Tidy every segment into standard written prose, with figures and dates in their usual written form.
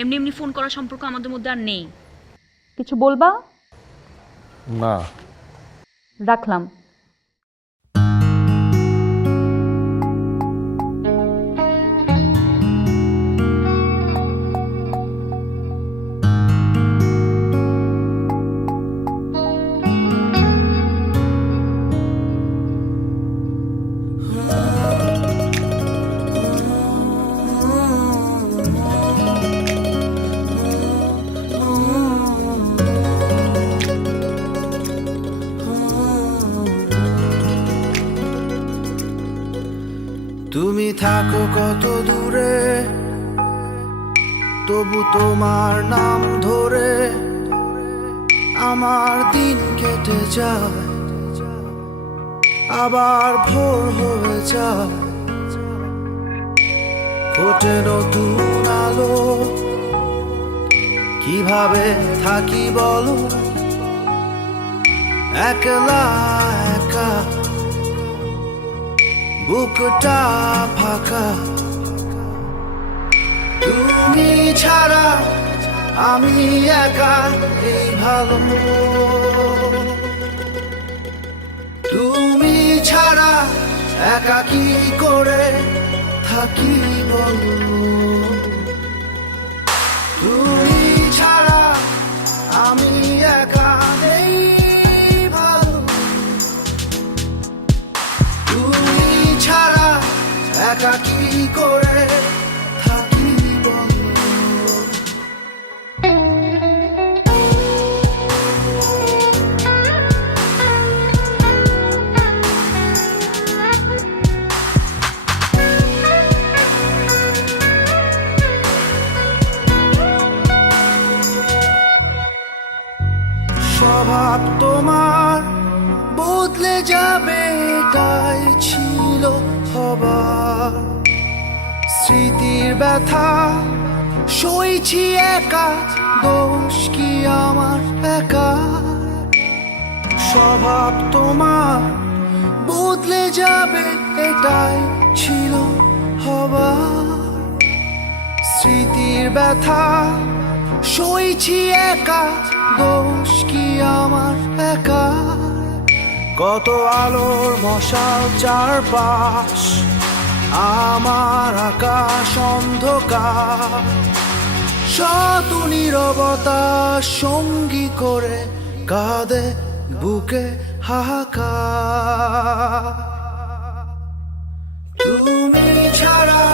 এমনি এমনি ফোন করার সম্পর্ক আমাদের মধ্যে আর নেই। কিছু বলবা? না। রাখলাম। তুমি থাকো কত দূরে, তবু তোমার নাম ধরে আমার দিন কেটে যায়, আবার ভোর হয়ে যায়। ফোটে নতুন আলো, কিভাবে থাকি বলো একলা একা, বুকটা ফাঁকা। তুমি ছাড়া আমি একা, এই ভালো। তুমি ছাড়া একা কি করে থাকি বলো। তুমি ছাড়া আমি একা, এই ভালো। তুমি ছাড়া একা কি করে থাকি বলো। স্বভাব তোমার বদলে যাবে, এটাই ছিল হবার। স্মৃতির ব্যথা সইছি একা, দোষ কি আমার একা। স্বভাব তোমার বদলে যাবে, এটাই ছিল হবার। স্মৃতির ব্যথা সইছি একা, দোষ কি আমার একা। কত আলোর মশাল চারপাশ, আমার আকাশ অন্ধকার। শত নীরবতা সঙ্গী করে কাঁদে বুকে হাহাকার। তুমি ছাড়া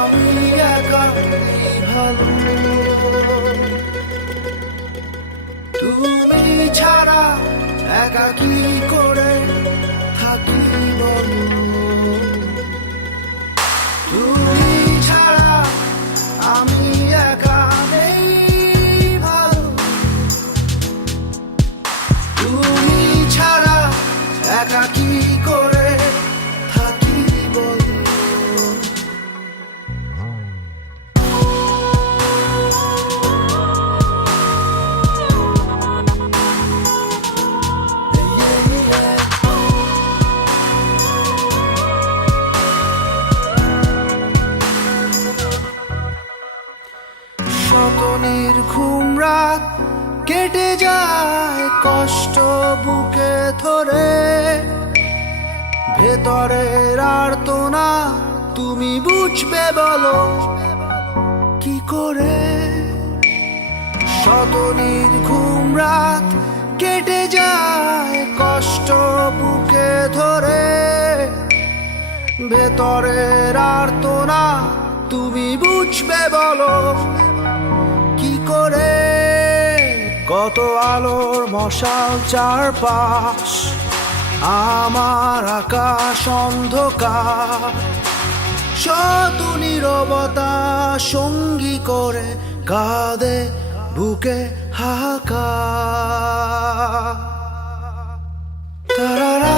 আমি একা, এই ভালো। তুমি ছাড়া একা কি করে থাকি বলো। তুমি ছাড়া আমি একা, এই ভালো। তুমি ছাড়া একা কি করে থাকি বলো। শত নির্ঘুম রাত কেটে যায় কষ্ট বুকে ধরে, ভেতরের আর্তনা তুমি বুঝবে বলো কি করে। শত নির্ঘুম রাত কেটে যায় কষ্ট বুকে ধরে, ভেতরের আর্তনা তুমি বুঝবে বলো কি করে। কত আলোর মশাল চারপাশ, আমার আকাশ অন্ধকার। শত নীরবতা সঙ্গী করে কাঁদে বুকে হাহাকার। তারা